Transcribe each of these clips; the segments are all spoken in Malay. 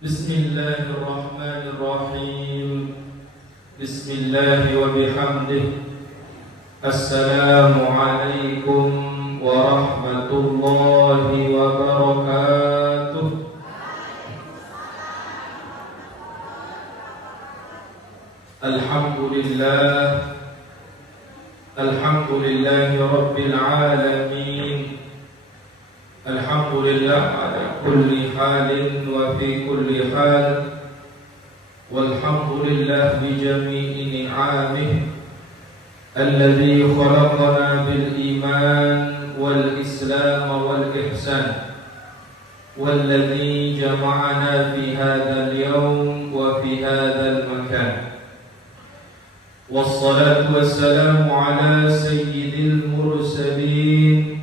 Bismillahirrahmanirrahim. Bismillah wa bihamdih. Assalamualaikum warahmatullahi wabarakatuh. Alhamdulillah. Alhamdulillahi rabbil alamin. Alhamdulillah ala kulli halin wa fi kulli hal. Walhamdulillah bi jami'i ni'amih alladhi khalaqana bil iman wal islam wal ihsan walladhi jama'ana fi hadzal yawm wa fi hadzal makan. Wassalatu wassalamu ala sayyidil mursalin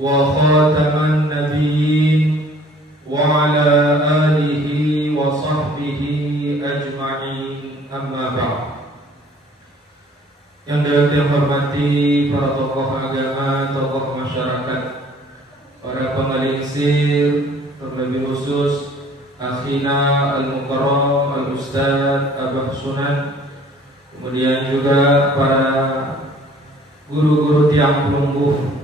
wa khataman nabiyyin wa ala alihi wa sahbihi ajma'in, amma ba'd. Yang dihormati para tokoh agama, tokoh masyarakat, para pengelingsir, terlebih khusus akhina al-mukarram al-ustaz Abah Sunan, kemudian juga para guru-guru tiang pelungguh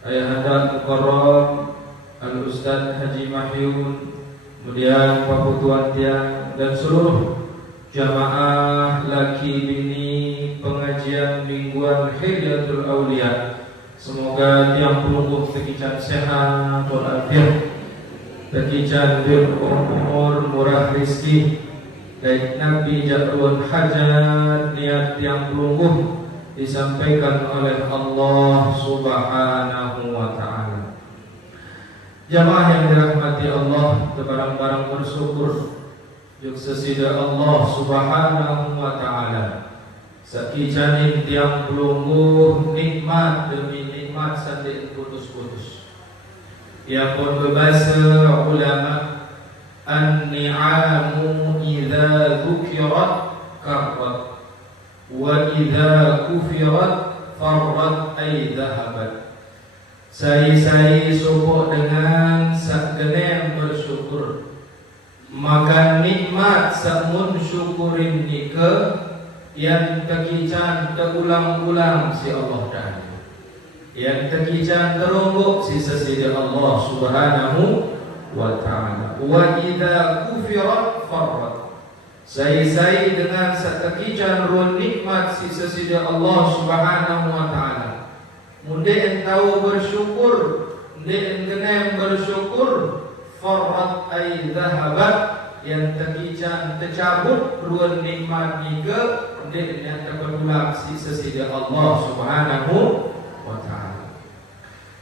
Ayahanda Mukarram Al-Ustaz Haji Mahyun, kemudian Pak Putuan Tiang, dan seluruh jamaah laki bini pengajian mingguan Hilyatul Aulia. Semoga tiang pelungguh tekican sehat walafiat, tekican berumur murah rizki, dan Nabi jadrun hajat niat tiang pelungguh disampaikan oleh Allah Subhanahu wa ta'ala. Jamaah yang dirahmati Allah, barang-barang bersyukur juk sesida Allah Subhanahu wa ta'ala. Sakijanin tiang pelungguh nikmat demi nikmat sandi putus-putus. Ia pun berbahasa ulama, an-ni'amu idza dzukirat karrat wa idza kufirat farrat ay dhahabat. Saya syukur dengan sakgenem bersyukur, maka nikmat samun syukurin nike yang tekican terulang-ulang si Allah Ta'ala, yang tekican terumbuk si sesidi Allah Subhanahu wa ta'ala. Wa idza kufirat farrat, saya dengan setekican ruang nikmat si sesida Allah Subhanahu wa ta'ala. Munde tahu bersyukur, munde genem bersyukur, farrat ay dhahabat, yang tekican tercabut ruang nikmat niga, munde yang terberulang si sesida Allah Subhanahu wa ta'ala.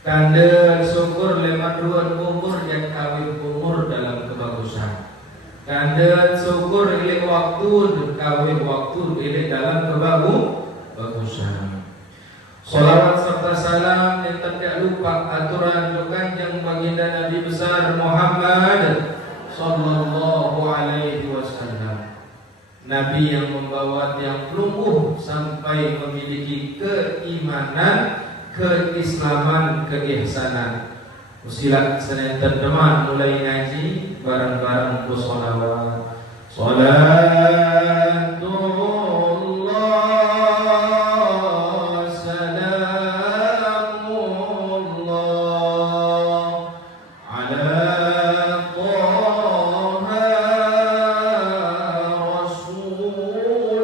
Tanda syukur lewat ruang umur yang kawin umur dalam kebagusan. Tanda syukur ilih waktu kawin waktu ilih dalam kebagusan. Salawat serta salam yang tidak lupa aturan doa yang baginda Nabi besar Muhammad sallallahu alaihi wasallam. Nabi yang membawa tiang pelungguh sampai memiliki keimanan, keislaman, keihsanan. Usilat Senin terdeman mulai ngaji bareng-bareng ku sholawat. Salatullah salamullah ala Taha Rasulillah.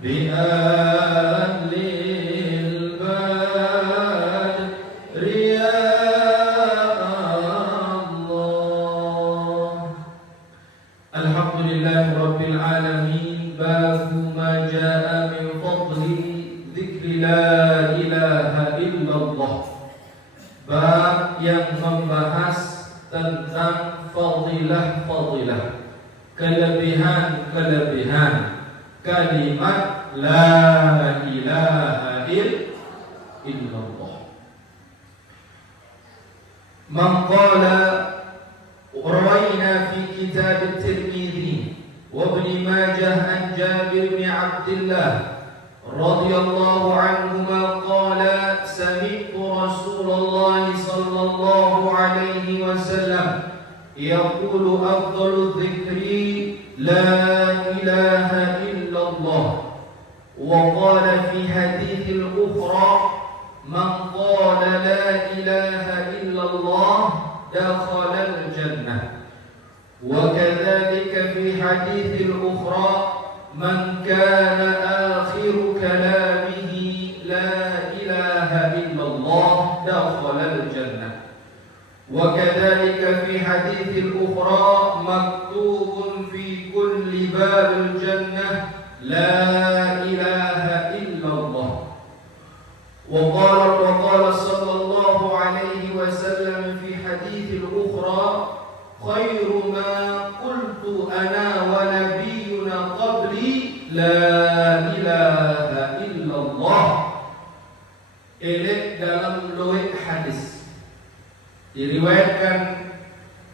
بأهل jaa min fadli dzikri la ilaha illallah. Bab yang membahas tentang fadilah-fadilah, kelebihan-kelebihan kalimat la ilaha illallah. Maqala rawaina fi kitab at-Tirmidzi wa Ibn Majah an Jabir bin Abdullah radhiyallahu anhuma qala sami'tu Rasulullah sallallahu alaihi wasallam yaqulu afdalu dzikri la ilaha illallah. Wa qala fi haditsil ukhra man qala la ilaha illallah dakhala al-jannah. Wa kadzalika fi haditsil ukhra man kana akhiru kalamihi la ilaha illallah dakhala al-jannah. Wa kadzalika fi haditsil ukhra maktubun fi kulli babil jannah la ilaha illallah. وقال صلى الله عليه وسلم في حديث الأخرى خير ما قلت أنا ونبينا قبلي لا إله إلا الله. Ini dalam riwayat hadis diriwayatkan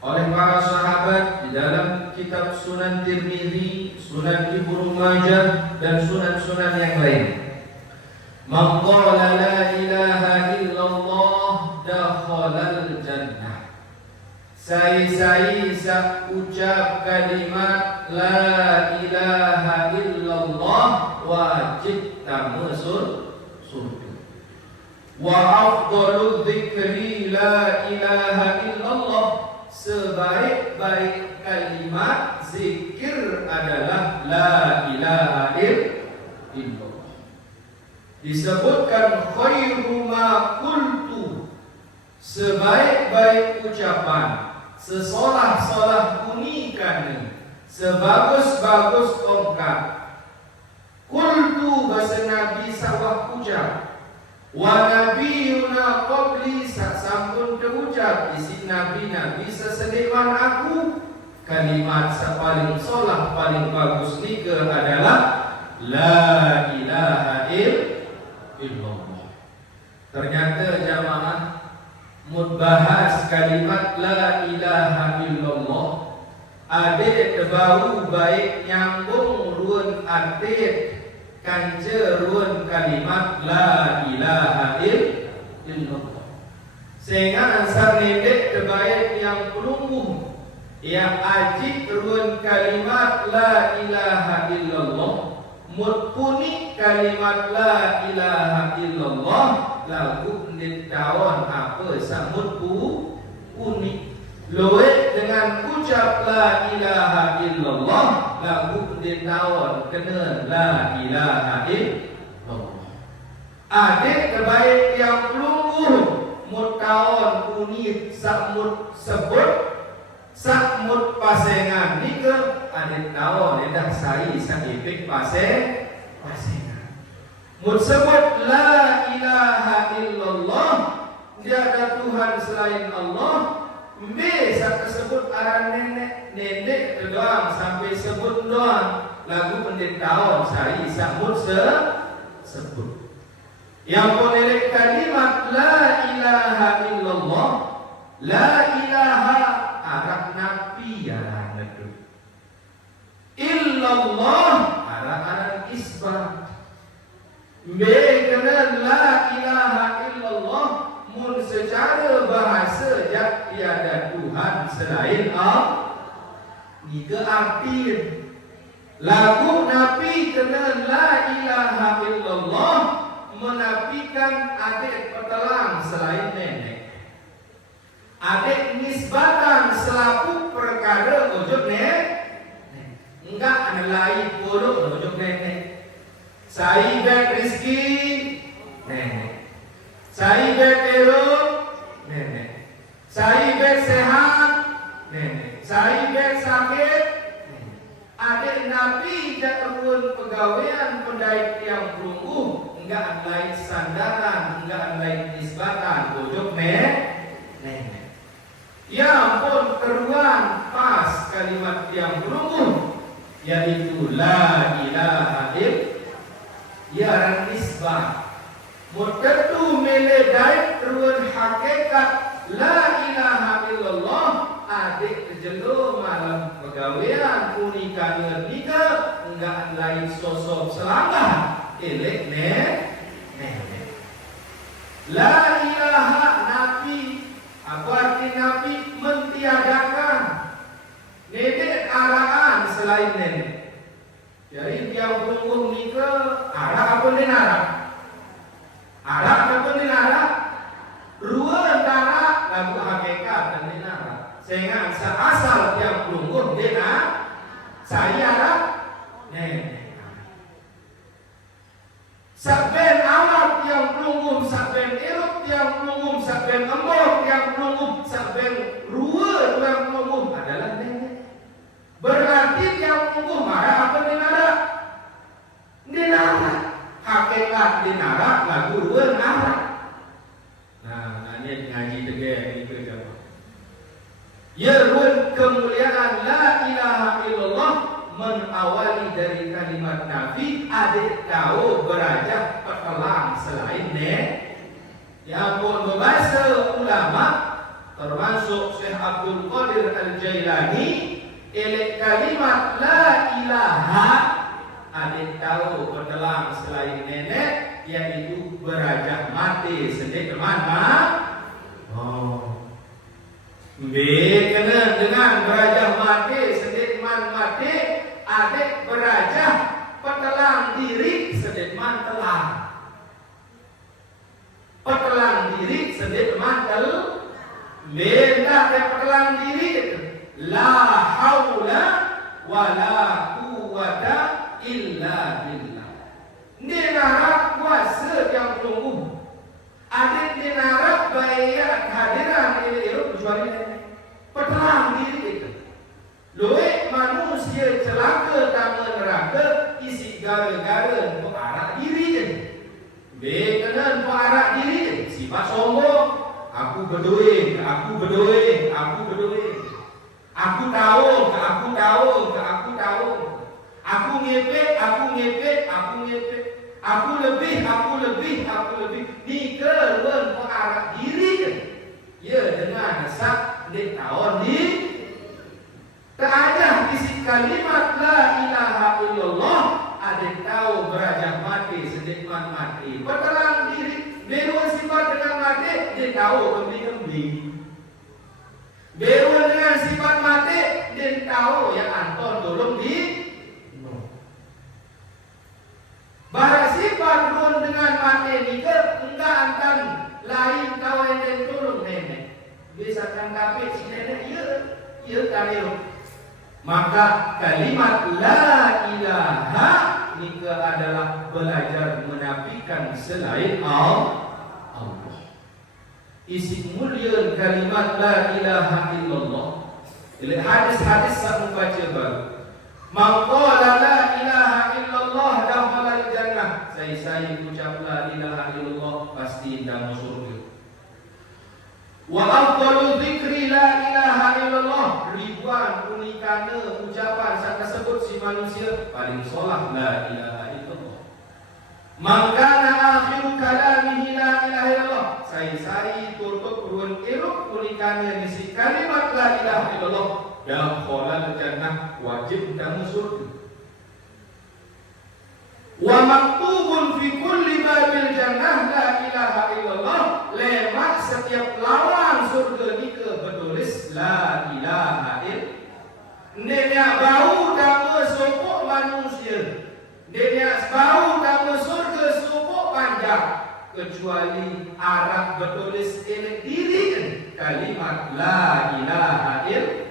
oleh para sahabat di dalam kitab Sunan Tirmidzi, Sunan Ibnu Majah dan sunan-sunan yang lain. Man qala la ilaha illallah dakhala al-jannah. Saya ucap kalimat la ilaha illallah wajib masuk surga. Wa afdalu dzikri la ilaha illallah. Sebaik-baik kalimat zikir adalah la ilaha illallah. Disebutkan khairu ma qultu, sebaik-baik ucapan, sesolah-solah unikan, sebagus-bagus tongkat. Qultu bahasa Nabi sawah ucap, wa nabiyuna qabli sampun terucap isi nabi-nabi sesediman aku. Kalimat paling solah paling bagus nika adalah la ilaha illallah. Ternyata jamaah membahas kalimat la ilaha illallah adik bau baik nyambung ruan adik kanca ruan kalimat la ilaha illallah. Sehingga ansar nedek terbaik yang pelungguh yang ajib ruan kalimat la ilaha illallah. Mutpuni kalimat la ilaha illallah lagu nitawon apa samut uni. Loe dengan ucap la ilaha illallah lagu nitawon kena la ilaha illallah. Adik terbaik yang pelungguh mutawon uni samut sebut sakmut pasengan nika adik tawon edah sari sakipik pasengan. Mut sebut la ilaha illallah, tiada Tuhan selain Allah. Bisa tersebut aran nenek doang sampai sebut doang lagu pendetawon sari sakmut sebut. Yang boleh kalimat la ilaha illallah, la ilaha arah nabi arah nedu, illallah arah isbat. Bekana la ilaha illallah mun secara bahasa jak tiada Tuhan selain Allah. Nika arti lagu nabi kena la ilaha illallah menafikan adik petelang selain nenek. Adik nisbatan selaku perkara ujuk enggak ada lain bodoh ujuk nenek. Saya bek rezeki nenek, saya bek erok nenek, saya bek sehat nenek, saya bek sakit nenek. Adik Nabi jatuhun pegawaian pendai tiang perunggu, enggak lain sandaran, enggak lain nisbatan, bojok nenek. Ya ampun, keruan pas kalimat tiang perunggu, yaitu la ilaha illallah, ya nisbah. Mutetu meledai keruan hakikat la ilaha illallah. Adik kejelo malam pegawaian unikanya nika enggak lain sosok selangkah elek nenek. La ilaha nabi, apa arti nabi? Mentiadakan nenek araan selain nenek. Jadi tiang punggung nika arah apa nenara? Arah apa nenara? Dua antara lagu hakikat dan nenara. Sehingga asal tiang pelungguh dia saya arah nenek. Sabben awal tiang pelungguh, sabben iruk tiang pelungguh, sabben embor tiang pelungguh, sabben rua tiang pelungguh adalah nenek. Berarti tiang pelungguh marah apa dinara? Dinara. Hakikat dinara lagu rua nara. Nah, ini ngaji tegak ini kerja. Ya run kemuliaan la ilaha illallah menawali dari kalimat Nabi. Adik tahu beraja petelang selain ya pun berbahasa ulama termasuk Syekh Abdul Qadir Al-Jailani elek kalimat la ilaha. Adik tahu petelang selain nenek yaitu beraja mati sedih kemana? Kena dengan berajah mati, sedikman mati, adik berajah petelang diri, sedikman telang. Petelang diri, sedikman Benda petelang diri, la haula wa la quwwata illa billah. Dinara kuasa yang tunggu. Adik dinara bayar hadiran ini kecuali petelang diri itu. Luik manusia celaka tamu neraka isi gara-gara untuk arak diri je. Kena untuk arak diri je. Sifat sombong. Aku berduit, aku berduit, aku berduit. Aku tahu, aku tahu, aku tahu. Aku ngepet, aku ngepet, aku ngepet. Aku lebih, aku lebih, aku lebih. Ni keluar untuk arak diri je. Ya dengan sak di tahun di terajah isi kalimat la ilaha illallah. Adik tahu berajah mati sedikman mati petelang diri berua sifat dengan mati dia tahu kembali berua dengan sifat mati dia tahu ya Anton tolong di barang sifat run dengan mati ni ke enggak antan lain kawan dan tolong nenek bisa kan kapit si nenek ya taniru. Maka kalimat la ilaha nika adalah belajar menafikan selain Allah. Isi mulia kalimat la ilaha illallah. Bila hadis-hadis saya membaca baru. Maqala la ilaha illallah dakhala al-jannah. Saya ucap la ilaha illallah pasti dalam surga. Wa afdalu dzikri la ilaha illallah. Ribuan unikana ucapan saat tersebut si manusia paling solah la ilaha illallah. Mangkana akhiru kalamihi la ilaha illallah. Saya tutup ruang iruk unikana di si kalimat la ilaha illallah. Dakhala al-jannah wajib kamu surga. Wa maktubun fi kulli babil jannah la ilaha illallah. Lemak setiap lawan surga ni ke bertulis la ilaha illallah. Nenek bau dama sopok manusia. Nenek bau dama surga sopok panjang. Kecuali Arab bertulis elek diri kalimat la ilaha illallah.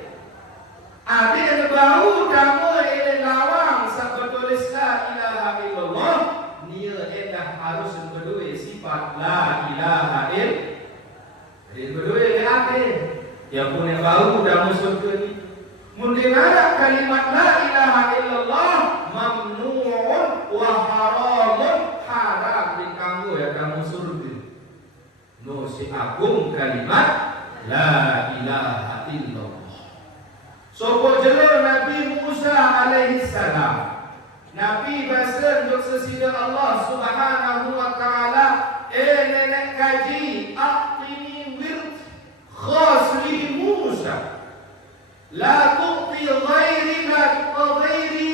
Ada yang bau dama elek lawang sak bertulis la ilaha illallah. Nia edah harus berdua sifat la ilaha illallah. Jadi berdua elek ada. Yang punya bau dama surga ni Mendengar kalimat la ilaha illallah mamnu'un wa haramun, haram dikanggo ya kamu surga. No si agung kalimat la ilaha illallah. Sopo jelo Nabi Musa alaihi salam. Nabi bahasa untuk sesida Allah subhanahu wa ta'ala, nenek kaji aqtini wird khas li Musa. La tu'ti ghairi la tu'ti ghairi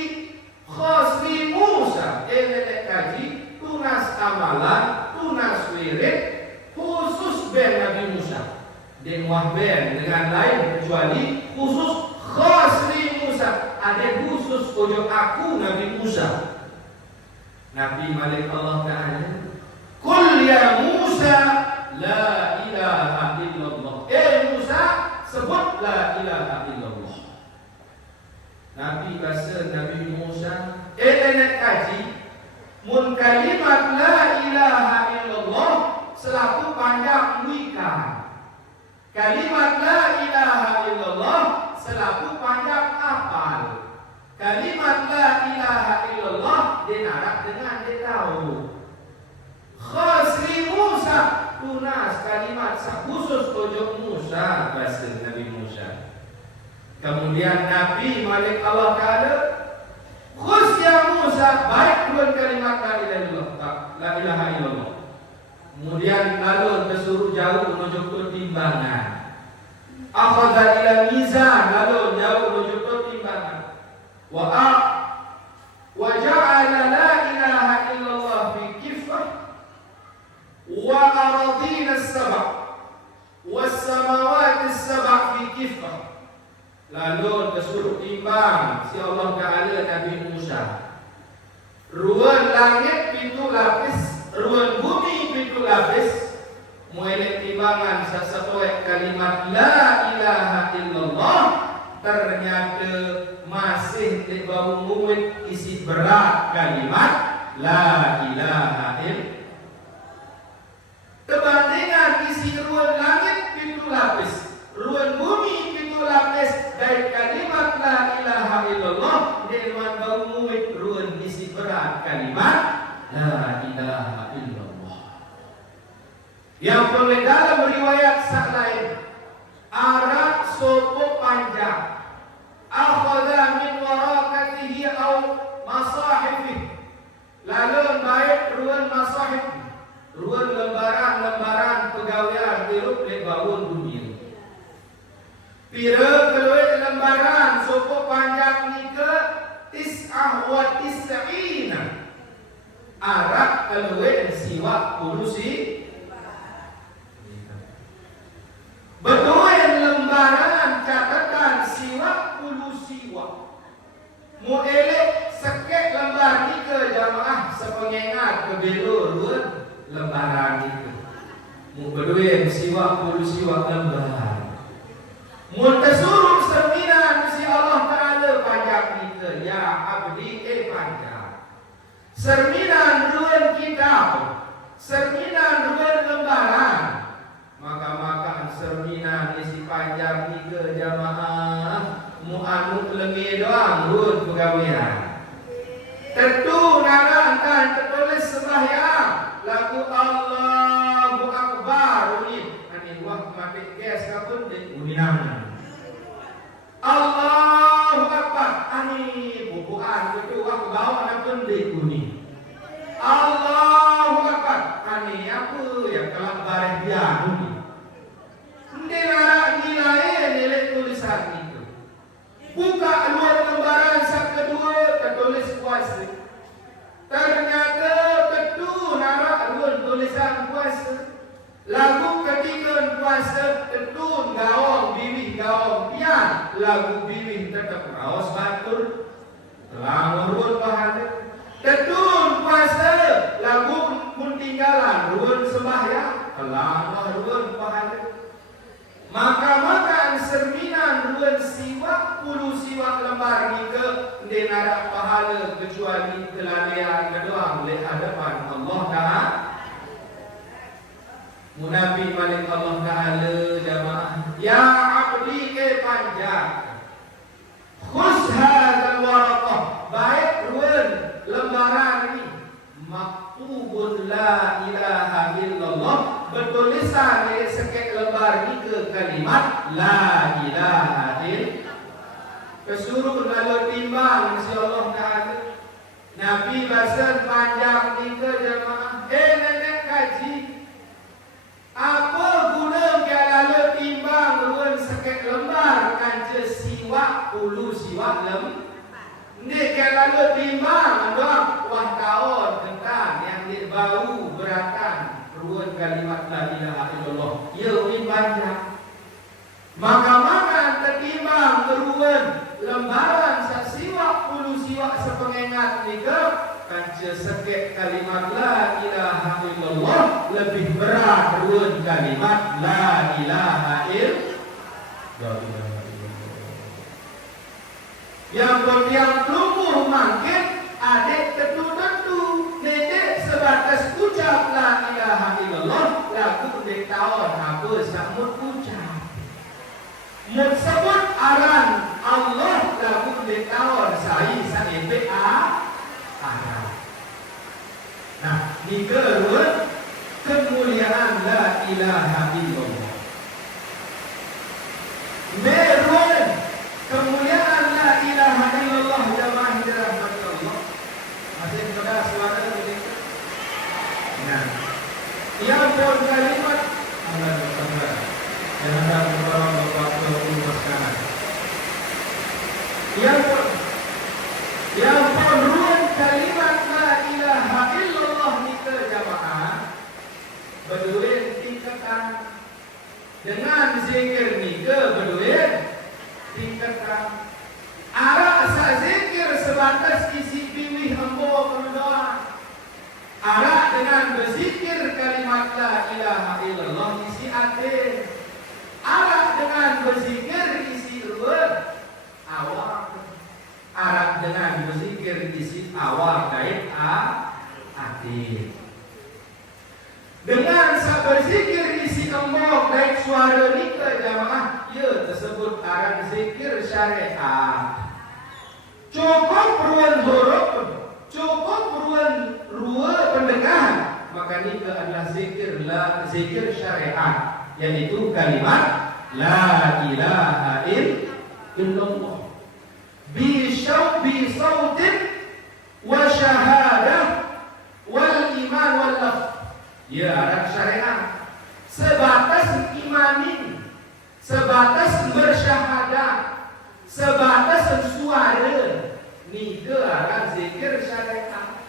khas li Musa. Nenek kaji tunas amalan, tunas wirid khusus ben Nabi Musa. Dan wahben dengan lain kecuali khusus khas li Musa. Ada khusus ojo aku Nabi Musa. Nabi Malik Allah Ta'ala, Qul ya Musa la ilaha illallah. Musa sebut la ilaha illallah. Nabi bahasa Nabi Musa, nenek kaji mun kalimat la ilaha illallah selaku panjang wika. Kalimat la ilaha illallah selaku panjang apal. Kalimat la ilaha illallah dinarak dengan dia tahu. Khasri Musa tunas kalimat khusus ojo Musa bahasa Nabi Musa. Kemudian Nabi Malik Allah Ta'ala, khus ya Musa baik dua kalimat la ilaha illallah. Kemudian lalu disuruh jauh menuju ke timbangan. Akhadha ila mizan, lalu jauh menuju ke timbangan. Wa ja'ala la ilaha illallah fi kifah wa aradina as-sab' was samawati as-sab' fi kifah. Lalu disuruh timbang si Allah Ta'ala Nabi Musa. Ruang langit pintu lapis, ruang bumi pintu lapis. Muelek timbangan sesuai kalimat la ilaha illallah, ternyata masih di bawah mulut isi berat kalimat la ilaha illallah. Kebandingan isi ruang langit pintu lapis, ruang bumi pintu lapis, dari kalimat la ilaha illallah dengan bawah mulut ruang isi berat kalimat la ilaha illallah. Yang boleh dalam riwayat sak lain, arak sopo panjang, akhadha min warakatihi au masahifih, lalu baik ruang masahif, ruang lembaran pegawaian hidup di bawah dunia. Pira keluar lembaran sopo panjang nika tis'ah wa tis'ina, arak keluar siwak pulusi. Betul lembaran catatan siwak puluh siwak. Mu elek sekek lembar ni ke jamaah sepengengat ke belur lembaran itu. Mu beduin siwak puluh siwak lembar. Mu tersuruh seminan si Allah Ta'ala panjang ni ke ya abdi panjang. Seminan ruan kitab, seminan ruan lembaran. Maka seminan isi panjang ni ke jamaah mu anu lengi doang rut pegawaian. Tentu nara antan tertulis sembahyang lagu Allahu Akbar ini ani wah mati gas kapun di uninang. Allahu Akbar ani bubuan itu wah bawa napun di uni. Allahu Akbar ani apa ya kelak bareh dia uni. Nilai tulisan itu. Buka luar lembaran sak kedua tertulis puasa. Ternyata tentu nara luar tulisan puasa. Lagu ketiga puasa tentu gaong biwih gaong pian. Lagu biwih tetap raos batur. Telah ruan pahala. Tentu puasa lagu pun tinggalan ruan sembahyang. Telah ruan pahala. Maka seminan ruan siwak puluh siwak lembar ni ke denara pahala kecuali keladian kedua oleh hadapan Allah Ta'ala. Munabi Malik Allah Ta'ala jamaah ya abdi panjang maktubun la ilaha illallah, bertulisan di sekek lembar ni ke kalimat la ilaha illallah. Kesuruh lalu timbang insyaallah taala. Nabi bahasan panjang ni ke jemaah. Nenek kaji. Apa guna dia lalu timbang ruan sekek lembar kanca siwak ulu siwak lem. Ni dia lalu timbang doang wah tahun tentang yang dia bau beratan ruan kalimat la ilaha illallah. Ya ni panjang. Maka tertimbang ruan lembaran siwak ulu siwak sepengengat ni ke kanca sekek kalimat la ilaha illallah lebih berat ruan kalimat la ilaha illallah. Yang bertiang lumur makin adik tentu-tentu nenek sebatas ucap la ilaha illallah lagu dek tahun apa samut ucap mut sebut aran Allah lagu dek tahun saya saebe aran. Nah ni kerun kemuliaan la ilaha illallah merun kemuliaan la ilaha illallah jamaah dirahmati Allah. Masih kepada suara begitu. Nah, yang pun kalimat Allah Taala yang ada beberapa waktu sekarang. Yang pun ruang kalimat la ilaha illallah ni ke jamaah berduit tingkatan dengan zikir ni ke berduit tingkatan. Arah asa zikir sebatas isi pilih hamba berdoa. Arah dengan berzikir kalimat la ilaha illallah isi hati. Arah dengan berzikir isi ruang awak. Arah dengan berzikir isi awak kait hati. Dengan berzikir isi embok baik suara ni ke jamaah, ia tersebut arah zikir syariat. Cukup ruan huruf, cukup ruan rua pendengar, maka ini adalah zikir syariat, yaitu kalimat la ilaha illallah bi sautin wa syahadah wal iman wal lafz. Ya arah syariat sebatas imanin, sebatas bersyahadat, sebatas suara ni ke arah zikir syariat.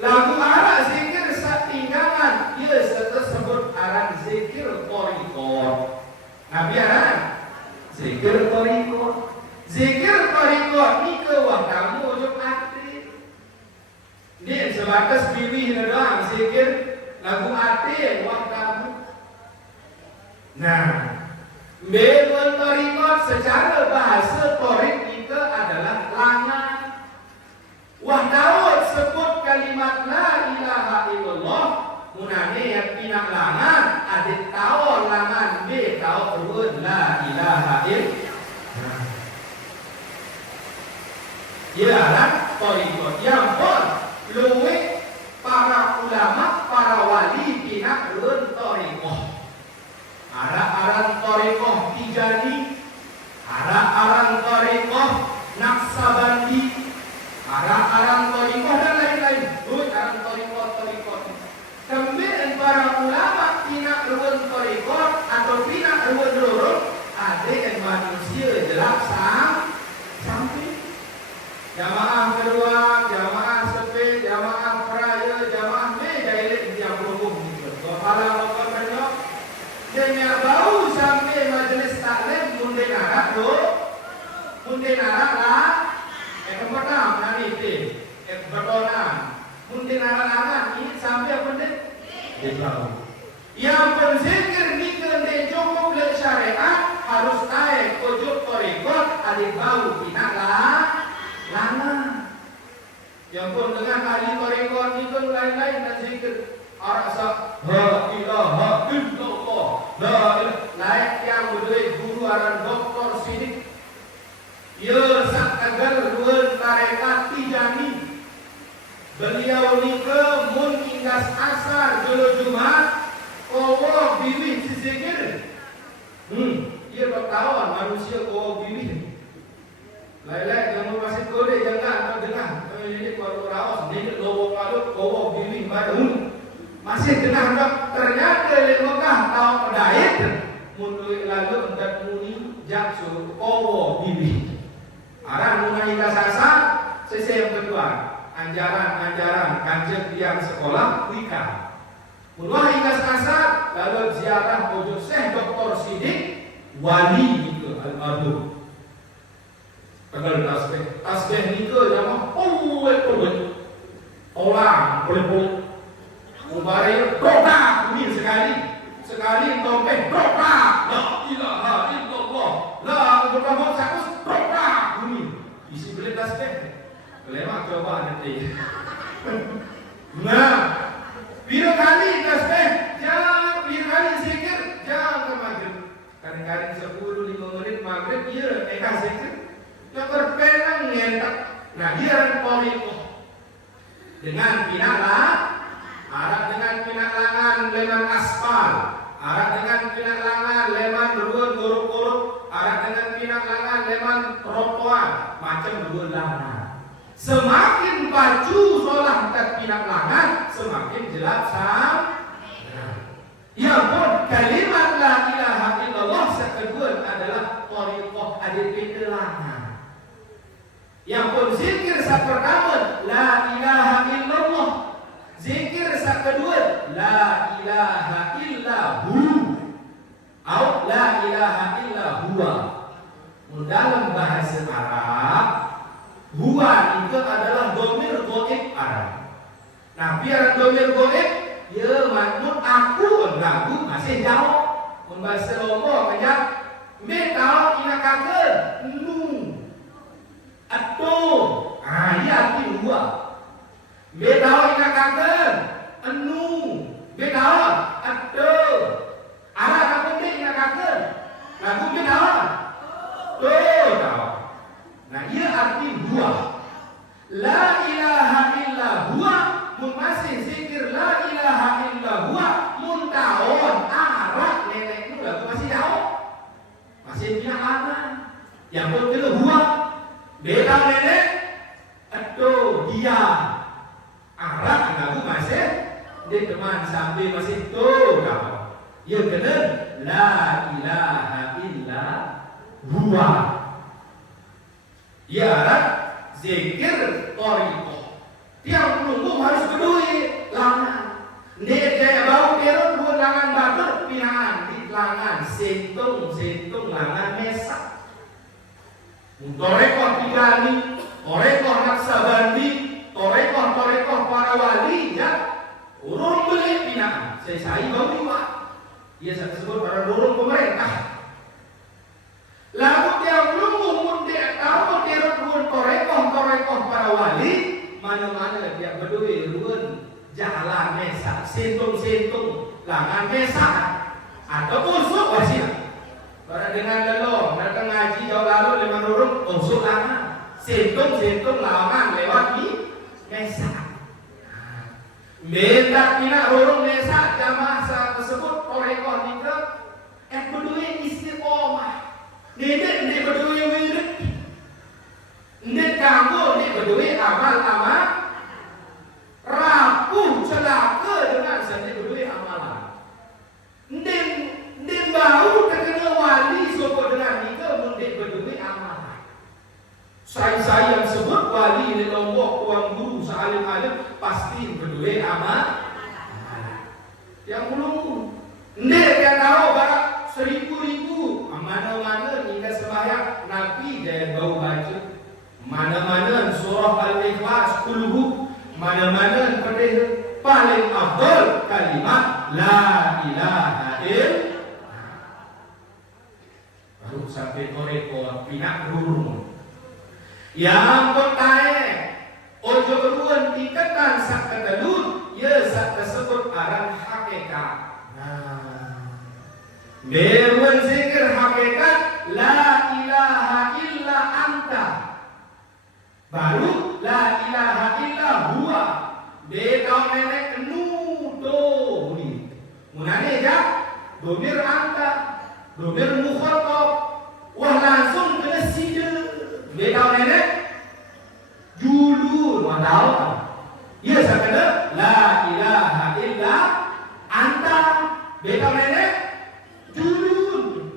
Lagu arah zikir satinggalan ia tersebut arah zikir tariqat. Nabi arah zikir tariqat. Zikir tariqat ni ke wah kamu ujuk hati. Ni sebatas pilih doang zikir lagu hati wah kamu. Nah, betul tariqat secara bahasa tarik itu adalah langan. Wah Daud sebut kalimat la ilaha illallah munane yang pinak langan adik tahu langan be tahu urut la ilaha illallah. Ya lah tariqat yang pun luwih para ulama para wali pinak urut tariqat. Arah-arah tariqah Tijani, arah-arah tariqah Naqsabandi, arah-arah tariqah dan lain-lain. Arah tariqah. Kemudian para ulama pinak ruang tariqah atau pinak ruang lurus ada yang manusia jelak sampai jamaah kedua, jamaah sepi, jamaah peraya, jamaah jahilin yang berhubung gitu. Kepala dengan bau sampai majlis taklim munden arak lah kemudian nanti berdoa munden arak ini sampai munden bau yang berzikir ni kena cukup le syariat harus naik ujuk tariqat adik bau pinak lama yang pun dengan ahli tariqat ni kan lain-lain dan zikir arasa la ilaha illallah naik yang berdua guru aran doktor sidik ya sak agar ruang tarekat Tijani Beliau nika mun inggas asar jolo Jumat kowo biwih zikir. Dia bertawan manusia kowo biwih. Lai-lai yang masih kode jangan atau dengar. Ini kalau raos ini lobo kalut kowo biwih baru. Masih dengar tak? Ternyata di Mekah tahun pedait mundur lalu entar muni jaksu kowo biwih. Arah mulai kasasa sesi yang kedua. Anjaran-anjaran kanjeng tiang sekolah wika. Mulai hingga asar lalu ziarah pojok Syekh Dr. Sidik wali itu al-Madu. Tegal tasbih itu nama puwet orang boleh Mubarak doa ini sekali topeng doa la ilaha illallah la Muhammad sakus doa ini isi beli tasbih. Lewat coba nanti. Nah, bila kali tasbih, jangan bila kali zikir, jangan ke maghrib. Kadang-kadang 10-5 menit maghrib, dia zikir. Yang berpenang ngentak. Nah, dia remporiku dengan pinaklah, arah dengan pinaklangan leman aspal, arah dengan pinaklangan leman ruang guruk-guruk, arah dengan pinaklangan leman trotoar, macam dua langan. Semakin baju solah dan pinaklangan semakin jelas ya pun kalimat la ilaha illallah sekedua adalah thariqah adp langan. Yang pun zikir sak pertama la ilaha illallah, zikir sak kedua la ilaha illahu atau la ilaha illa huwa. Dalam bahasa Arab huwa itu adalah domir goib Arab. Nah, biar domir goib, ya makmud aku mengganggu masih jauh. Membahas Lombok banyak. Metal inakaker nu atau ini arti huwa. Metal inakaker nu metal atau arah aku ni inakaker lagu metal tuh. Nah, ia arti huwa. La ilaha illa huwa mun masih zikir la ilaha illa huwa mun taon arah nenek itu lagu masih jauh. Masih punya anak. Yang pun itu huwa. Beda nenek atau dia arah lagu masih dia teman sampai masih tuh kau. Ia kena la ilaha illa huwa. Ya, zikir thariqah. Tiang penunggu harus berduit langan. Nek jaya bau kerot dua langan batur pinaan di langan sentung langan mesak. Thariqah tigani, thariqah naksabandi, thariqah para wali ya. Urung beli pinaan. Saya bau juga. Ia disebut para urung pemerintah. Lalu tiang penunggu kalau dia ruan torekoh para wali, mana-mana dia berdua ruan jalan mesak, sentung langan mesak, atau usuk wasiat. Pada dengan lelong datang ngaji jauh lalu dengan urung usuk langan, sentung langan lewat di mesak. Benda pina urung mesak jamaah tersebut torekoh nikah, berdua istiqomah. Nenek berdua wirid. Nek kamu ni berdua amal-amal rapuh celaka dengan sendiri berdua amalan. Nek baru terkena wali sopo dengan nikah mundik berdua amalan. Saya yang sebut wali di Lombok tuan guru sealim-alim pasti berdua amal. Yang belum nek yang tahu barak 1000 mana-mana hingga sembahyang Nabi dia bau baca. Mana-mana surah Al-Ikhlas kulhu, mana-mana pada paling afdal kalimat la ilaha illallah. Baru sampai toreko pinak rurung. Yang bertanya ojo ruan diketan sak ketelun, ya sak tersebut aran hakikat. Beruan zikir hakikat la ilaha illa anta. Baru la ilaha illa huwa betaw nenek nudo ni. Munane ja domir anta, domir mukhatab. Wah langsung kena sida. Betaw nenek julur wadau. Ya sakana la ilaha illa anta. Betaw nenek julur.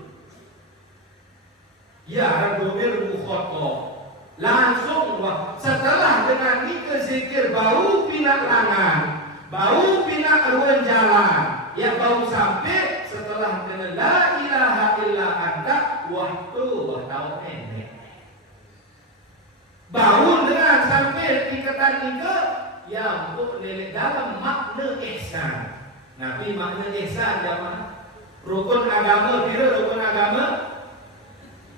Ya domir mukhatab. Langsung setelah dengan nikah zikir bau pinak langan, bau pinak ruang jalan, ya bau sampai setelah kena la ilaha illa anta waktu tahu nenek. Bau dengan sampai ikatan nikah yang untuk nenek dalam makna ihsan. Nabi makna ihsan jamaah. Rukun agama, pira rukun agama?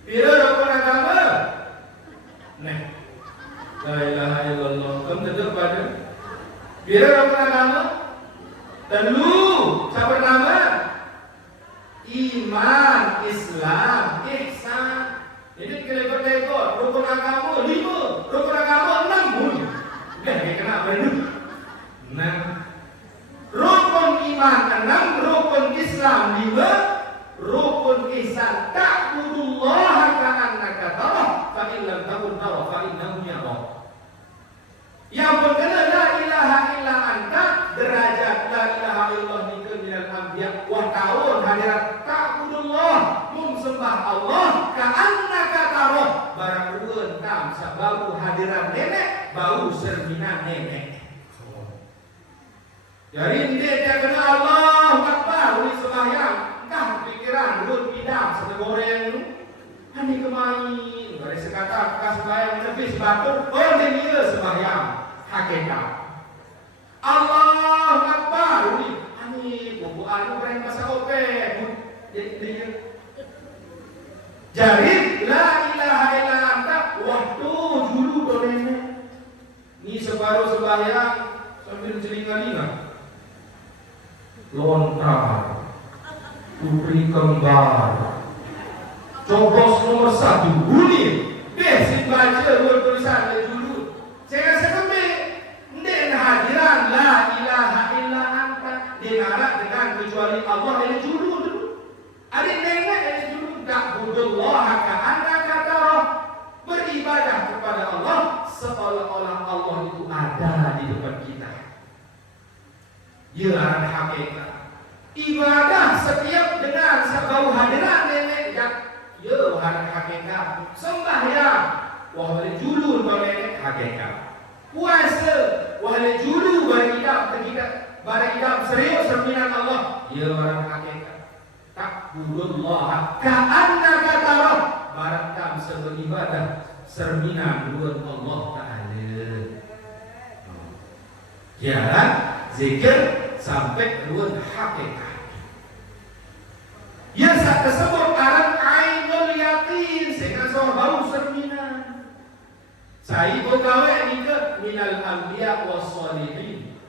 Pira rukun agama? Nah, la ilaha illallah. Kamu tentu pada bila rukun agama telu siapa nama? Iman, Islam, ihsan. Ini kita ikut rukun agama 5, rukun agama 6. Kenapa ini? 6. Rukun iman 6, rukun Islam 5. Rukun ihsan ta'budullaha ka'annaka tarah fa in lam takun tarah fa innahu yarah. Yang berkena la ilaha illa anta derajat la ilaha illallah nikah minal anbiya wa ta'un hadirat ta'budullah mum sembah Allah ka'annaka tarah barang rueun kam sabau hadirat nenek bau serminan nenek. Jadi dia kena Allahu Akbar uli sembahyang entah pikiran ruut bidang satu goreng hani kemain dari sekata bekas sembahyang lebih sebatur oh dia sembahyang hakikat Allahu Akbar uli hani buku anu goreng masa ope jadi la ilaha illa anta waktu dulu dorene ni separuh sembahyang sambil celinga-linga lontar, putri kembar, coblos nomor 1, bunyi, besi baca dua tulisan dari dulu. Saya rasa kami, dia hadiran la ilaha illa anta, dia ngarak dengan kecuali Allah ini dulu. Adik nenek ini dulu tak budullah ka'annaka tarah, beribadah kepada Allah seolah-olah Allah itu ada di depan kita. Ya ada hakikat. Ibadah setiap dengan sebau hadiran nenek yang ya ada hakikat. Sembahyang wahai julur nenek hakikat. Puasa wahai julur baridam kita baridam serius cerminan Allah ya ada hakikat. Ta'budullah ka'annaka tarah barakam seberibadah cerminan ruang Allah Ta'ala. Jalan zikir sampai ruang hakikat. Ya saat tersebut aran ainul yakin sehingga soal bau cerminan. Saya gawe nikah minal anbiya wassalihin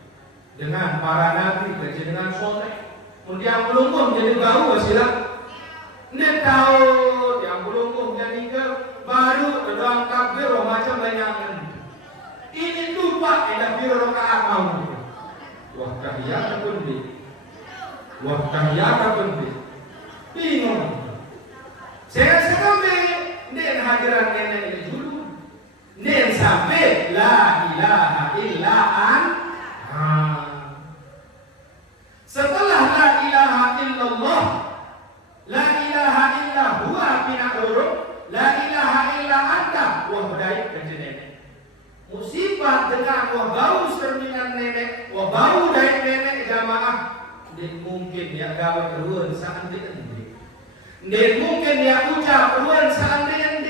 dengan para nabi kerja dengan soleh. Kemudian belum jadi bau wasilah. Nek tahu yang belum jadi ke baru doang takbir macam banyak. Ini lupa ada biro rakaat mau. Wah tahiyat pun di. Wah tahiyat pun di. Bingung. Saya sampai nek hadiran nenek ini dulu. Nek sampai la ilaha illa anta. Setelah la ilaha illallah, la ilaha illa huwa bina'uruk, la ilaha illa anta wah berdaya kerja nenek. Musibah dengan wah bau cerminan nenek, wah bau dari nenek jamaah. Dia mungkin dia gawe keruan seandainya dia mungkin dia ucap keruan seandainya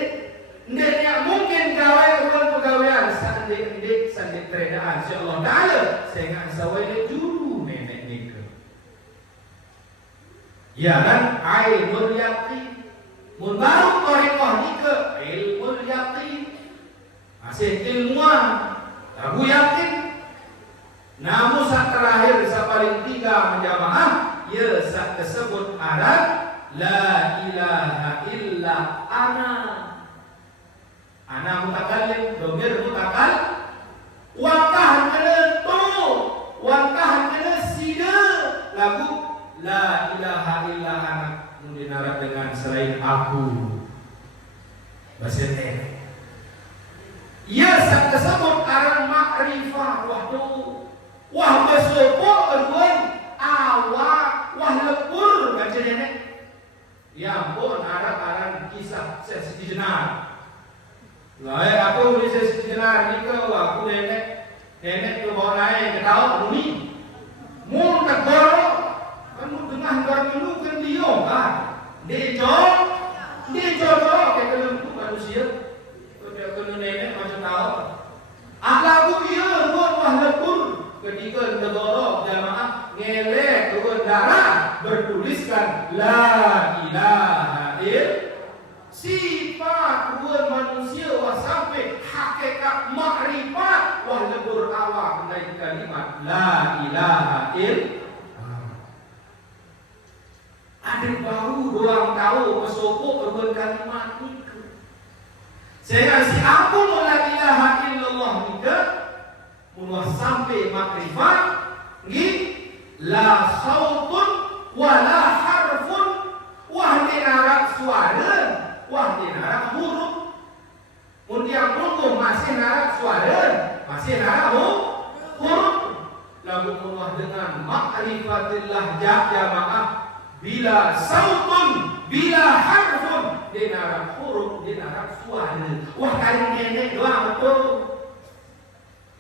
dia mungkin gawe keruan pegawaian seandainya seandainya keredaan insyaallah ta'ala sehingga sawai dulu nenek nikah. Ya kan ainul yaqin mun baru thariqah nikah ilmul yaqin masih ilmuwan aku yakin namun saat terakhir saat paling 3 menjamaah ya saat tersebut aran la ilaha illa ana mutakallim domir mutakal wakah menentu eruen awak wah lebur baca nenek. Ya ampun, aran kisah Siti Jenar. Lah aku ni Siti Jenar ni ke aku nenek ke bawah naik ke tahu bumi. Mun tak goro, kan mun tengah goro dulu kan dia kan. Dia jauh ke dalam manusia. Dia kena nenek macam tahu. Aku dia buat wah lebur ketika negara jamaah ngelek turun darah bertuliskan la ilaha illallah. Sifat turun manusia wah sampai hakikat makrifat wah lebur awak dari kalimat la ilaha illallah. Ada baru doang tahu pesokok turun kalimat itu. Saya si aku la ilaha illallah nika mun sampai makrifat ngi la sautun wala harfun wah dinarak suara wah dinarak huruf mun dia huruf masih narak suara masih narak huruf lagu mun dengan makrifatillah jamaah bila sautun bila harfun dinarak huruf dinarak suara wah kali nenek doang betul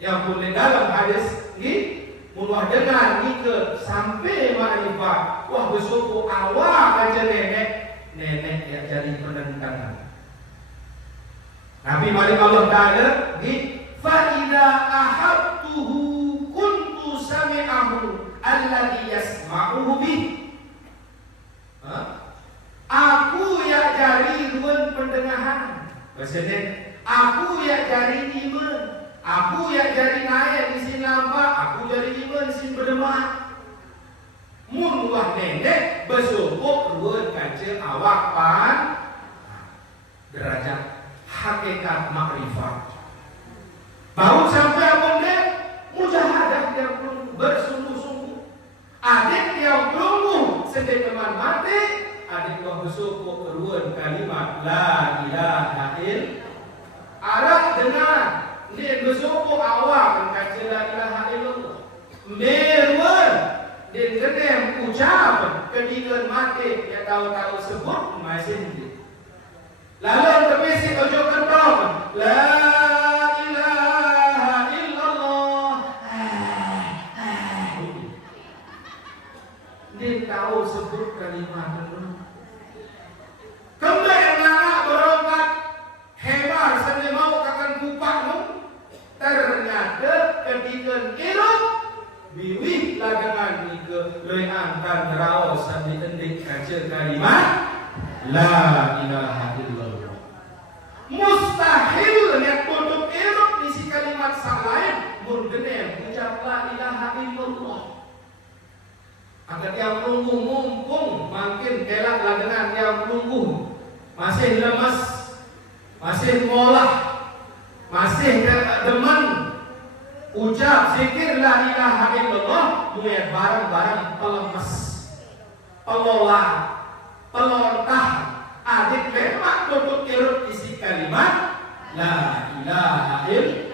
yang boleh dalam hadis ni mudah dengar ni ke sampai makrifat wah bersyukur awak aja nenek yang jadi penentangan Nabi Malik Allah Ta'ala ni fa idza ahabtuhu kuntu sami'ahu alladhi yasma'uhu bih. Aku ya jari ruan pendengaran. Maksudnya aku ya jari iman. Aku ya jari naik di sini nampak. Aku jari iman di sini berdemak. Mun wah nenek bersyukur ruan kaca awak pan derajat hakikat makrifat. Baru sampai abang dek mujahadah yang belum bersungguh-sungguh. Adik yang belum sedih teman mati. Adik kau bersyukur keruan kalimat la ilaha illallah. Arab dengar dia bersyukur awak kaca la ilaha illallah. Merwan dia kena ucap ketika mati dia tahu-tahu sebut masih dia. Lalu terpesi ojo kentok la ilaha illallah. Dia tahu sebut kalimat itu. Kembali anak berobat hebat sampai mau kakan kupakmu ternyata ketika hidup biwih lah dengan nika lehan dan raos sampai endik kaca kalimat la ilaha illallah. Mustahil yang tutup hidup isi kalimat salain murgenem ucap la ilaha illallah. Agar yang menunggu mumpung makin kelaklah dengan yang menunggu masih lemas, masih molah, masih deman ucap zikir la ilaha illallah mulai barang-barang pelemes, pelola, pelontah, adik lemak tutup irut isi kalimat la ilaha illallah.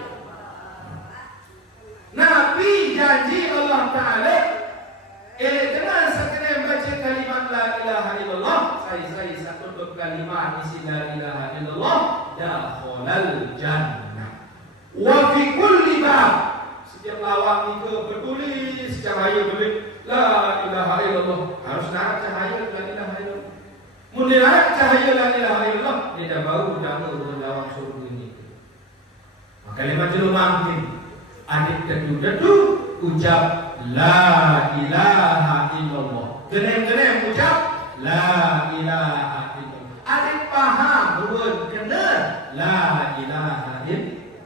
Nabi janji Allah Ta'ala dengan sekalian baca kalimat la ilaha illallah saya satu kalimat isi la ilaha illallah dakhalal jannah wa fi kulli bab setiap lawak itu bertulis cahaya tulis la ilaha illallah harus narak cahaya la ilaha illallah mun narak cahaya la ilaha illallah dia dah bau nama lawak surga ini kalimat itu mungkin adik dedu ucap la ilaha illallah. Genem ucap la ilaha illallah. Adik paham bukan kena la ilaha illallah.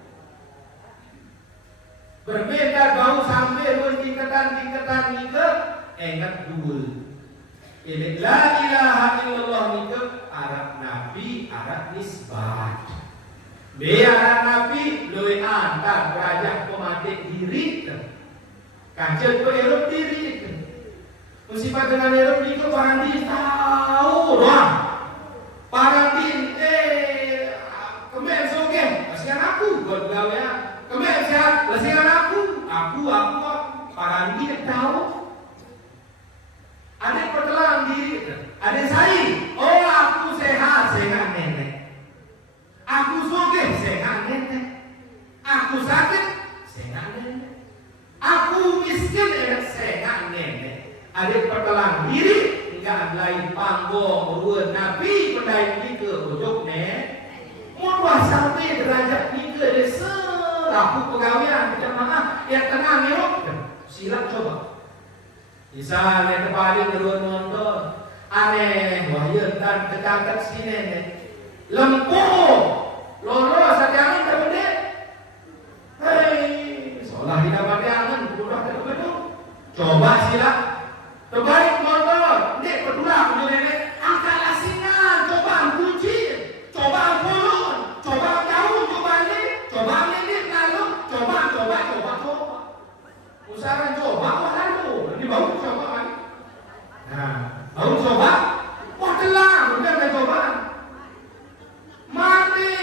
Berbeda bau sampai tingkatan nika ingat dua. Ini la ilaha illallah nika Arab Nabi, Arab nisbat. Arab Nabi luwe antar derajat pematik diri. Kancet ke Eropa diri itu. Musibah dengan Eropa itu parantin tahu doang. Parantin kemen sogen, lasihan aku buat gawean. Kemen sehat, lasihan aku parantin Adik tahu? Adik pertelang diri. Adik saya, oh aku sehat nenek. Aku sugih sehat nenek. Aku sakit sehat nenek. Aku miskin sehat nenek. Adik pertelang diri. Enggak lain panggung ruan Nabi pendai ni ke ujung nek. Mudah sampai derajat ni ke desa. Aku pegawaian berjamaah yang tengah ni silap coba. Misalnya terbalik ruan motor. Aneh wahya dan dekat sini nek. Lempuh. Lolos setiap tak benda. Hei, seolah tidak pakai angin mudah tak betul. Coba silap. Terbalik motor, nek berdulang punya nenek, angkat asingan, coba kunci, coba pulun, coba jauh, coba ni, coba minit lalu, coba. Usahakan coba, wah lalu, ini baru coba kan? Nah, baru coba, wah telah, bukan coba. Mati,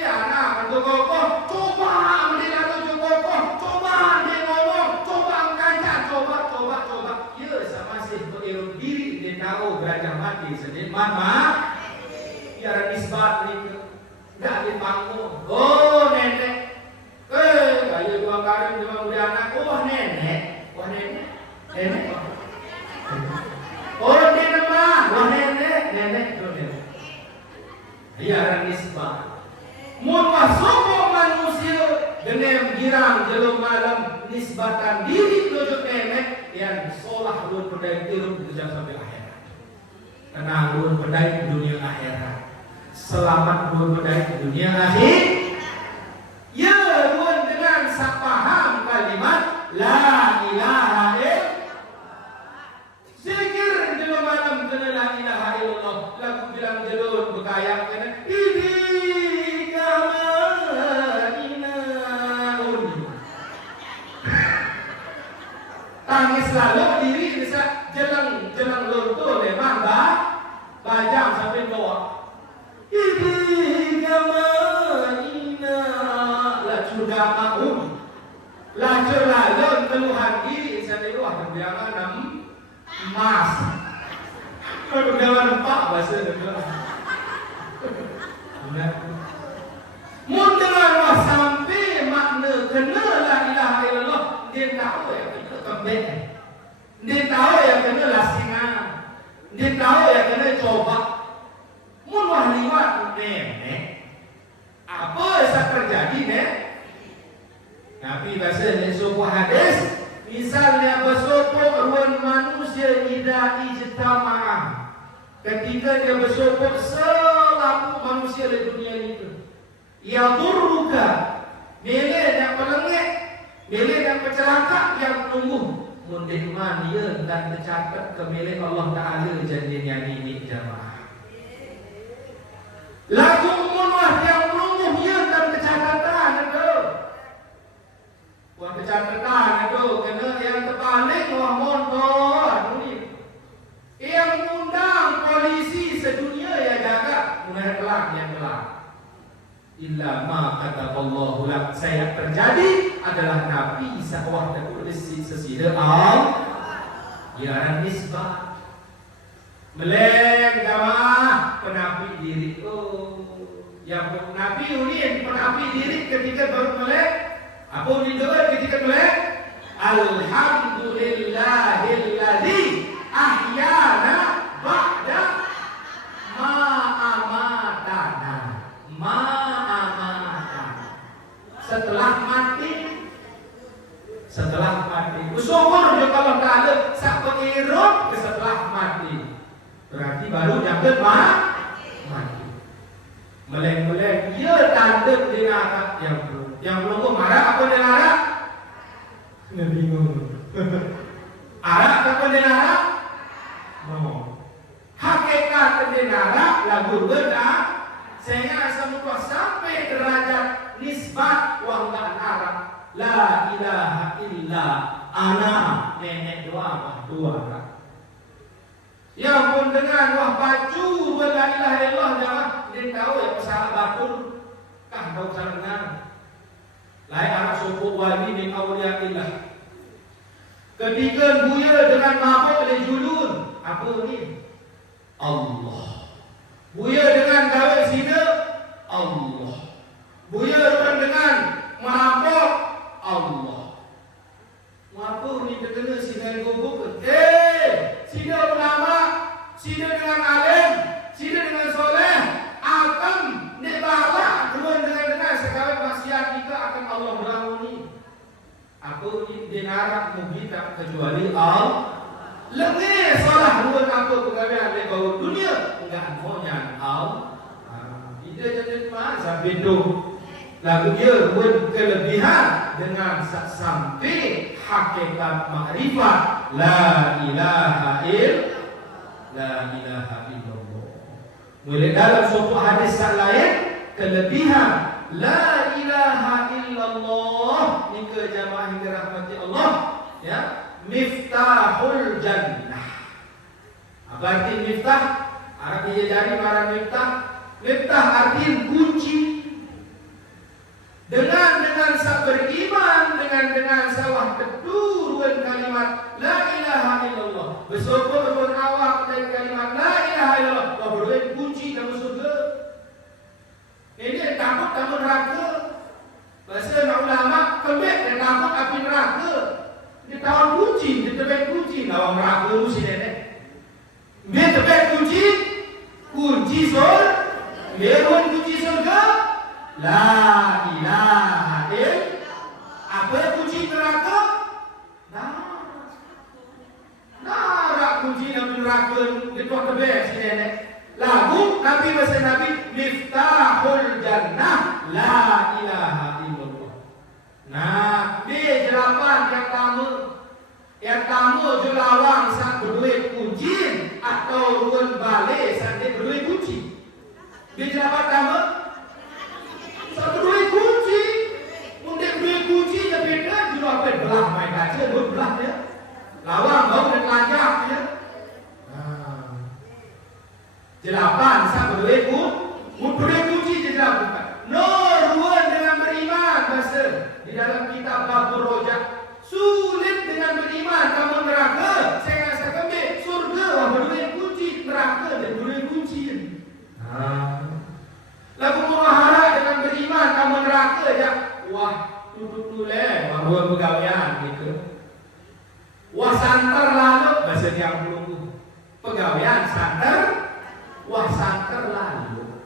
anak bantu kokoh, coba, mesti lalu coba, dia ngomong, coba kancah, coba. Ya, sama si berelok diri, dia tahu gajah mati sedih, mama, biar nisbat ni ke, tak dipanggung. Oh nenek, gaya dua kali cuma muda anak, wah nenek. Oh dia nama, wah nenek. Biar nisbat. Mun masuk manusia dengan girang jelum malam nisbatan diri tujuh nenek yang solah luar pendai turun kerja sampai akhirat. Tenang luar pendai dunia akhirat. Selamat luar pendai dunia akhir. Ya luar dengan sak paham kalimat la ilaha illallah. Zikir jelum malam kena la ilaha illallah. Lagu bilang jelun berkayak kena ini. Tangis lalu diri bisa jelang luntur memang bajang sampai bawah. Ini gamanina la sudah maum la jelalun keluhan diri sampai luah kebiangan emas. Kebiangan empat bahasa Munduran wah sampai makna kena la ilaha illallah dia tahu ya kena kembali. Dia tahu ya kena lasingan. Dia tahu ya kena coba. Mun wah liwat nenek. Apa yang terjadi nek? Nabi bahasa ni sebuah hadis. Misalnya bersopok ruan manusia ida ijtama'ah. Ketika dia bersopok selaku manusia di dunia itu. Yang turruka milih yang pelengek, milih yang pecelaka yang menunggu mundin mania dan tercatat ke milik Allah Ta'ala jadinya ini jamaah. Lagu munwah yang menunggu dia dan kecatatan itu. Buat kecatatan itu kena yang terpaling wah motor ini. Yang undang polisi sedunia ya jaga mulai kelak yang kelak. Illa ma kata Allahu lak saya terjadi adalah Nabi sawah dan ulisi sesida ya nisbah meleng jamaah penapi diri yang Nabi ulin penapi diri ketika baru meleng apa didengar ketika meleng alhamdulillahilladzi ahyana ba'da ma amatana setelah mati usyukur juga kalau tak ada sak pengirut ke setelah mati berarti baru dapat mati meleng-meleng ia tanda di neraka yang belum marah apa di neraka nggak bingung arah apa di neraka no hakikat di neraka lagu benar sehingga semua sampai derajat nisbat wanggaan Arab la ilaha illa ana nenek doa yang pun dengan wah baju la ilaha illallah jangan dia tahu ya masalah batul kah tahu sarengan lain arah suku wali min awliyatillah Ketiga buaya dengan mabuk oleh julun. Apa ni? Allah. Buaya dengan gawe zina. Allah. Buaya dengan mabuk. Allah. Apa ni terkena zina gobok? Zina ulama, zina dengan alim, zina dengan soleh, akan dibawa dengan sekali maksiat kita akan Allah berampuni. Aku dinarak mungkin tak kecuali Allah. Lebih salah buat apa pegawai ada bau dunia enggak maunya Allah. Tidak jadi masa pintu. Lalu dia buat kelebihan dengan sampai hakikat makrifat la ilaha illallah. Mulai dalam suatu hadis lain kelebihan la ilaha illallah ni ke jamaah yang dirahmati Allah ya, miftahul jannah. Apa arti miftah? Artinya dari marah miftah. Miftah artinya kunci. Dengan beriman dengan sawah keturuan kalimat la ilaha illallah. Bersokong awak dari kalimat la ilaha illallah. Kau berdua kunci dalam surga. Ini takut kamu neraka. Bahasa ulama kembali dan takut api neraka. Dia tawar kunci, dia tebak kunci. Lawan neraka mesti nenek. Dia tebak kunci surga. Dia kunci surga. La ilaha illallah. Apa kunci neraka? Nah, kunci neraka itu tebak si nenek. Lagu Nabi bahasa Nabi miftahul jannah la ilaha illallah. Nah, di jelapan yang tamu jelawang saat berduit kunci atau ruang balik saat dia berduit kunci. Di jelapan tamu saat berduit kunci, untuk berduit kunci dia beda juga apa belah main kaca belah dia. Lawang bau dan lanjak dia. Jelapan sama berduit kunci dia jelapan. Ruan dengan beriman bahasa di dalam kitab Babur Rojak. Sulit dengan beriman kamu neraka. Saya rasa kami surga berduit kunci, neraka dan berduit kunci. Lagu murahara dengan beriman kamu neraka je. Wah, tutup baru pegawaian gitu. Wah santer lalu bahasa yang belum pegawaian santer. Wah santer lalu.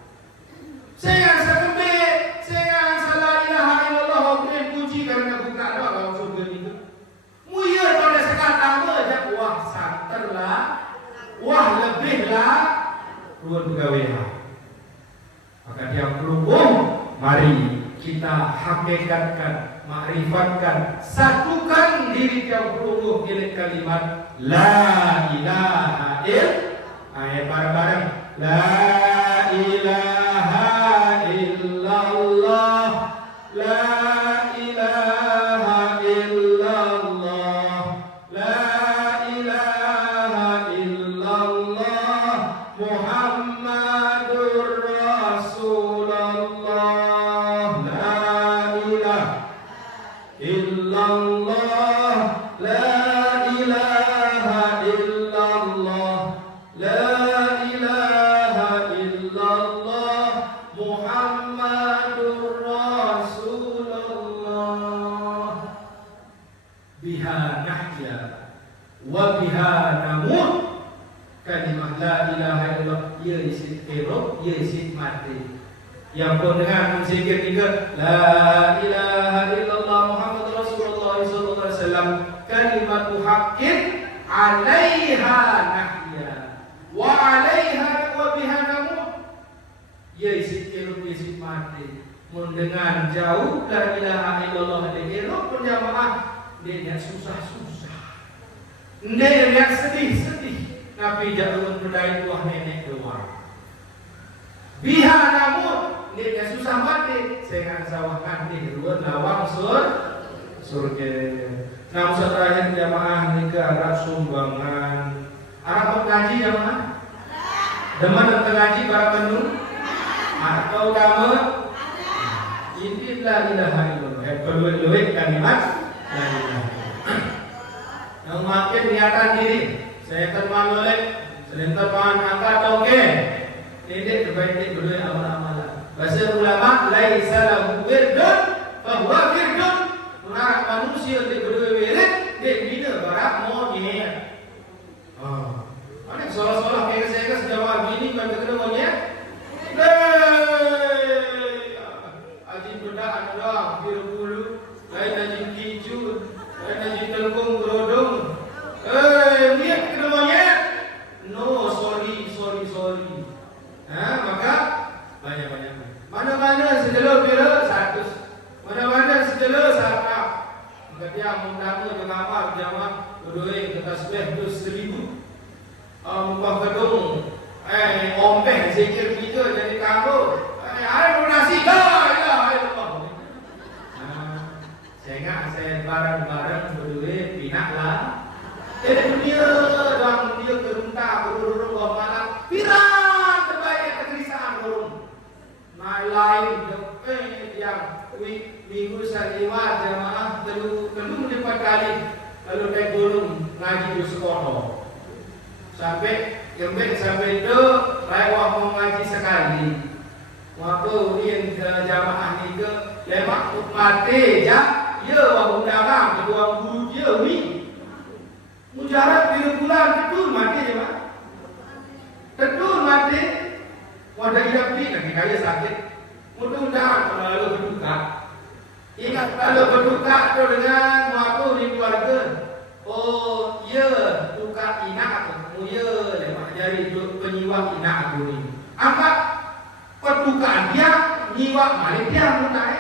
Saya rasa kembali, saya rasa la ilaha illallah berduit kunci karena buka doa kalau surga itu. Muya pada sekatan aja. Wah santer lah. Wah lebih lah. Dua pegawaian. Maka dia berhubung, mari kita hakikatkan, makrifatkan, satukan diri yang berhubung dengan kalimat la ilaha illallah. Ayat bareng-bareng la ilaha illallah, la ilaha illallah, la ilaha illallah, Muhammadur Rasulullah, la ilaha illallah, la ilaha illallah, la ilaha illallah, Muhammadur Rasulullah. Biha nahya wa biha namut. Kalimah la ilaha illallah ia isi hidup, ia isi mati. Yang pun dengan zikir tiga la ilaha illallah Muhammadur Rasulullah sallallahu alaihi wasallam, kalimatu haqqin 'alaiha nahya wa 'alaiha wa biha namut. Ia isi hidup, ia isi mati. Mendengar jauh la ilaha illallah dia hidup berjamaah, dia susah-susah. Dia sedih-sedih. Nabi jangan berdaya tuah nenek doang. Biha namun dia susah mati. Saya akan sawahkan di dua lawang surga. Nah usaha terakhir jamaah ni ke arah sumbangan. Arah mengaji jamaah. Deman dan mengaji para penuh. Atau utama. Ini la ilaha illallah. Perlu duit kalimat la ilaha illallah. Yang makin niatan diri. Saya teman oleh, saya teman angkat toke. Ini terbaik berdua amal-amalan. Bahasa ulama, laisa lahu wirdun, fahuwa wirdun. Mengarah manusia di berdua wirid, dia bina barak monyet. Mana seolah-olah kayak saya kan sejawab gini, mana kena monyet? Aji bedak ada, biru bulu, lain aji hijau, lain aji telkung berodong. Lihat kena monyet? No, sorry. Maka banyak. Mana-mana sejelur biru 100. Mana-mana sejelur 100. Dia mengutama jemaah jamaah berdua ke tasbih tu 1000. Muka gedung ompeh zikir kita jadi kabur. Ada donasi dah. Saya ingat saya bareng-bareng berdua pinak lah. Dia dan dia gerunta berurung malam. Pinak terbaik kegelisahan burung. Naik lain yang minggu salima jamaah telu 4 kali lalu naik gunung ngaji di sekolah. Sampai itu saya mau ngaji sekali. Waktu ini jamaah ni ke lemak mati ya. Ya wang undangan kedua guru dia ni. Mujarab 3 bulan betul mati je Pak. Betul mati. Wadah hidup ni lagi kaya sakit. Mudah-mudahan lalu berduka. Ingat lalu berduka tu dengan waktu di keluarga. Oh, ya, duka inak tu. Ya, lemak jari penyiwak inak tu ni. Angkat perdukaan dia, nyiwak malik dia mutai.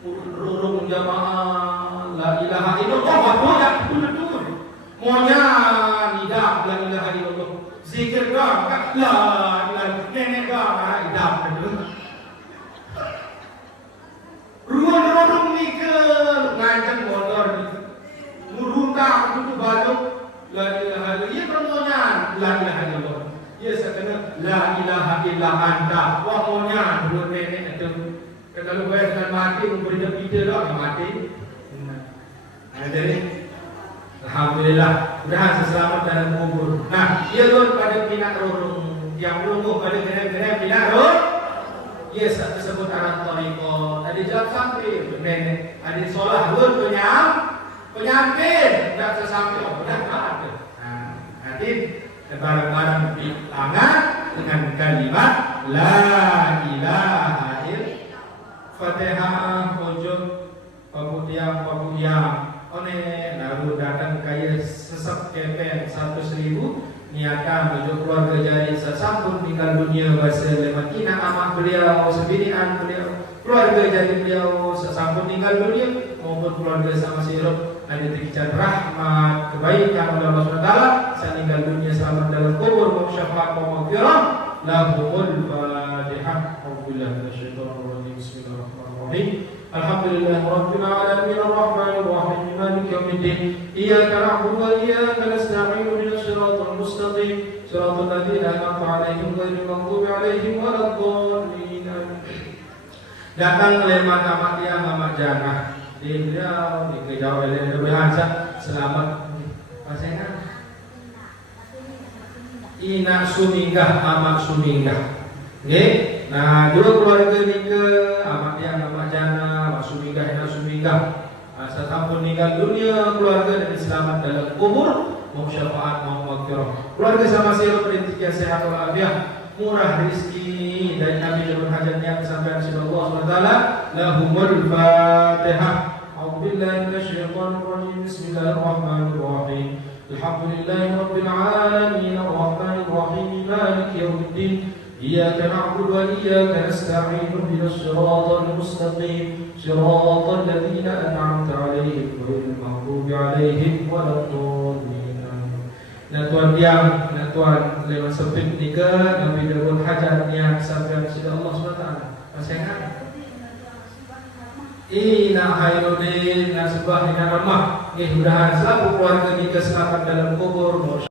Rurung jamaah, la ilaha illallah. Banyak betul. Monya nidam la ilaha illallah. Zikir dah, la ilaha nenek dah, idam betul. Ruang-ruang ni ke ngancam motor ni. Murutah itu balok la ilaha illallah. Ia permohonan la ilaha illallah. Ia sekena la ilaha illa anta. Wah monya dulu nenek itu. Kalau bayar dengan mati memberi dia dah mati. Jadi alhamdulillah mudah selamat dalam kubur. Nah, ia pun pada pinak rorong yang belum pada kena pinak rorong. Ia tersebut anak toriko. Tadi jawab sampai nenek. Ada solah pun penyampir. Tak sesampai. Dah ada. Nanti barang-barang di tangan dengan kalimat la ilaha illallah. Fatihah wujud pabutiang one lalu datang kaya sesep kepen 100.000 niatan wujud keluarga jadi sesambung meninggal dunia bahasa lewat ina amak beliau sebinian beliau keluarga jadi beliau sesambung meninggal dunia maupun keluarga sama sirup ada terkicat rahmat kebaikan oleh Allah SWT saat meninggal dunia selamat dalam kubur syafaat wa maghfirah lahumul fatihah. Alhamdulillah minasyaitonir bismillahirrahmanirrahim. Alhamdulillah rabbil alamin arrahmanir rahim maliki yaumiddin iyyaka na'budu wa iyyaka nasta'in ihdinas siratal mustaqim siratal ladzina an'amta 'alaihim ghairil maghdubi 'alaihim waladdallin. Datang lemak amat yang amat janah di beliau dikejar oleh berhansa selamat pasangan ina suminggah amat suminggah. Nggih. Nah, dua keluarga ni ke amat yang amat jana, suminggah ina suminggah. Sesampun meninggal dunia keluarga dan selamat dalam kubur, mau syafaat mau maghfirah. Keluarga sama siapa berintikan sehat walafiat, murah rezeki dan Nabi dan hajatnya sampai Allah SWT. Lahumul Fatihah. A'udzubillahi minasyaitonir rajim. Bismillahirrahmanirrahim. Alhamdulillahi rabbil alamin arrahmanir rahim maliki yaumiddin iyyaka na'budu wa iyyaka nasta'in ihdinas siratal mustaqim siratal ladzina an'amta 'alaihim ghairil maghdubi 'alaihim waladdallin. Nah tuan diam, nah tuan lewat sepit nikah Nabi Dawud hajatnya sampai kepada Allah SWT. Masih ingat? Ina Khairuddin nasbah ina ramah. Mudah-mudahan selalu keluarga kita selamat dalam kubur.